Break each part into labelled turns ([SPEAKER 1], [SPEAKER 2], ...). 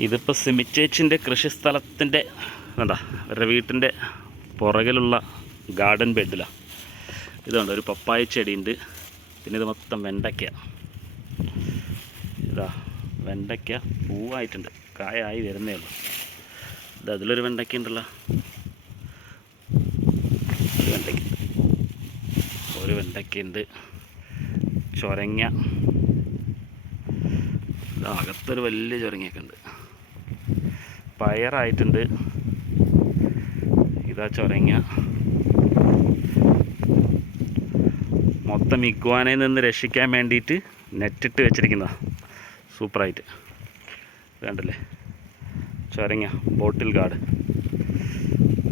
[SPEAKER 1] ഇതിപ്പോൾ സിമിച്ചേച്ചിന്റെ കൃഷിസ്ഥലത്തിന്റെ എന്താ അവരുടെ വീട്ടിന്റെ പുറകിലുള്ള ഗാർഡൻ ബെഡിലാണ് ഇതുണ്ട് ഒരു പപ്പായ ചെടിയുണ്ട്. പിന്നെ ഇത് മൊത്തം വെണ്ടയ്ക്ക. ഇതാ വെണ്ടയ്ക്ക പൂവായിട്ടുണ്ട്. കായായി വരുന്നേ ഉള്ളൂ. ഇത് അതിലൊരു വെണ്ടയ്ക്ക ഉണ്ടല്ലോ. ഒരു വെണ്ടയ്ക്ക. ഒരു വെണ്ടയ്ക്കയുണ്ട് ചൊരങ്ങ. അകത്തൊരു വലിയ ചൊരങ്ങയൊക്കെ ഉണ്ട്. പയറായിട്ടുണ്ട് ഇതാ ചൊരങ്ങ. മൊത്തം ഇഗ്വാനയിൽ നിന്ന് രക്ഷിക്കാൻ വേണ്ടിയിട്ട് നെറ്റിട്ട് വെച്ചിരിക്കുന്ന സൂപ്പറായിട്ട് വേണ്ടല്ലേ ചൊരങ്ങ ബോട്ടിൽ ഗാർഡ്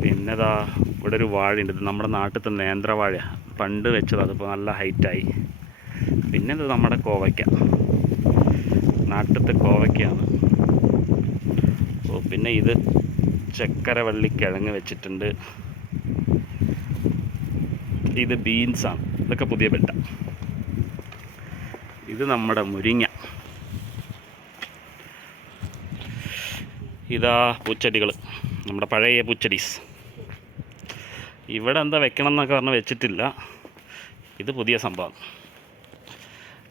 [SPEAKER 1] പിന്നെ ദാ ഇവിടെ ഒരു വാഴയുണ്ട്. ഇത് നമ്മുടെ നാട്ടിലത്തെ നേന്ത്രവാഴ പണ്ട് വെച്ചത്. അതിപ്പോൾ നല്ല ഹൈറ്റായി പിന്നെ ഇത് നമ്മുടെ കോവയ്ക്ക. നാട്ടിലത്തെ കോവയ്ക്കയാണ്. പിന്നെ ഇത് ചക്കരവള്ളി കിഴങ്ങ് വെച്ചിട്ടുണ്ട്. ഇത് ബീൻസാണ് ഇതൊക്കെ പുതിയ ബെട്ട ഇത് നമ്മുടെ മുരിങ്ങ. ഇതാ പൂച്ചെടികൾ നമ്മുടെ പഴയ പൂച്ചെടീസ്. ഇവിടെ എന്താ വെക്കണം എന്നൊക്കെ പറഞ്ഞ് വെച്ചിട്ടില്ല. ഇത് പുതിയ സംഭവം.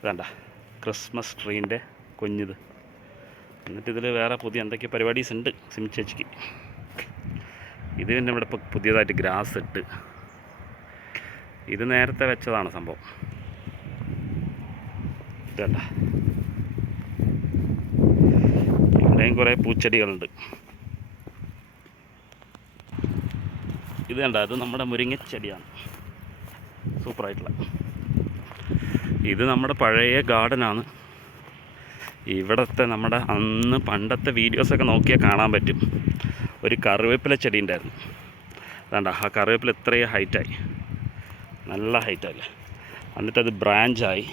[SPEAKER 1] വേണ്ട ക്രിസ്മസ് ട്രീന്റെ കുഞ്ഞിത്. എന്നിട്ട് ഇതിൽ വേറെ പുതിയ എന്തൊക്കെ പരിപാടീസ് ഉണ്ട് സിമി ചേച്ചിക്ക്. ഇത് പിന്നെ ഇവിടെ ഇപ്പോൾ പുതിയതായിട്ട് ഗ്രാസ് ഇട്ട്. ഇത് നേരത്തെ വെച്ചതാണ് സംഭവം. ഇതണ്ട ഇവിടെയും കുറേ പൂച്ചെടികളുണ്ട്. ഇത് കണ്ട അത് നമ്മുടെ മുരിങ്ങച്ചെടിയാണ്. സൂപ്പറായിട്ടുള്ള. ഇത് നമ്മുടെ പഴയ ഗാർഡനാണ്. ഇവിടത്തെ നമ്മുടെ അന്ന് പണ്ടത്തെ വീഡിയോസൊക്കെ നോക്കിയാൽ കാണാൻ പറ്റും. ഒരു കറിവേപ്പില ചെടി ഉണ്ടായിരുന്നു. അതാണ്ട ആ കറിവേപ്പില ഇത്രയും ഹൈറ്റായി നല്ല ഹൈറ്റല്ലേ എന്നിട്ടത് ബ്രാഞ്ചായി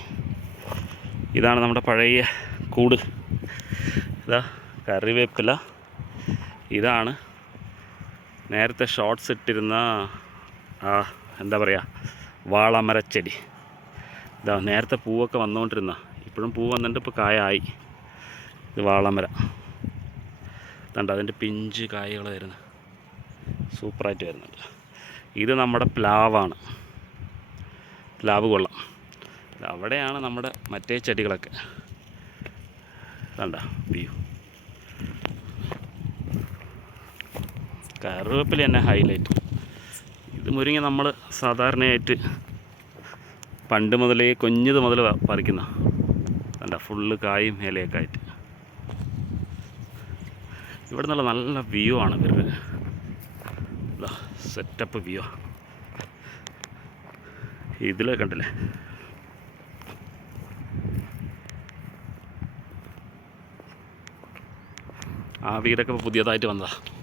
[SPEAKER 1] ഇതാണ് നമ്മുടെ പഴയ കൂട്. ഇതാ കറിവേപ്പില. ഇതാണ് നേരത്തെ ഷോർട്ട്സ് ഇട്ടിരുന്ന ആ എന്താ പറയുക വാളമരച്ചെടി. ഇതാ നേരത്തെ പൂവൊക്കെ വന്നുകൊണ്ടിരുന്ന ഇപ്പോഴും പൂ വന്നിട്ട് ഇപ്പോൾ കായായി. ഇത് വാളമര. കണ്ട അതിന്റെ പിഞ്ച് കായകൾ വരുന്നത് സൂപ്പറായിട്ട് വരുന്നുണ്ട്. ഇത് നമ്മുടെ പ്ലാവാണ്. പ്ലാവ് കൊള്ളം. അവിടെയാണ് നമ്മുടെ മറ്റേ ചെടികളൊക്കെ. കണ്ട വ്യൂ. കറിവേപ്പില തന്നെ ഹൈലൈറ്റ് ഇത് മുരിങ്ങ നമ്മൾ സാധാരണയായിട്ട് പണ്ട് മുതലേ കുഞ്ഞത് മുതൽ പറിക്കുന്ന. കണ്ട ഫുള്ള് കായും ഇലയൊക്കെ ആയിട്ട്. ഇവിടെ നിന്നുള്ള നല്ല വ്യൂ ആണ് ഇവരുടെ സെറ്റപ്പ് വ്യൂ ഇതിൽ കണ്ടില്ലേ ആ വീടൊക്കെ പുതിയതായിട്ട് വന്നതാണ്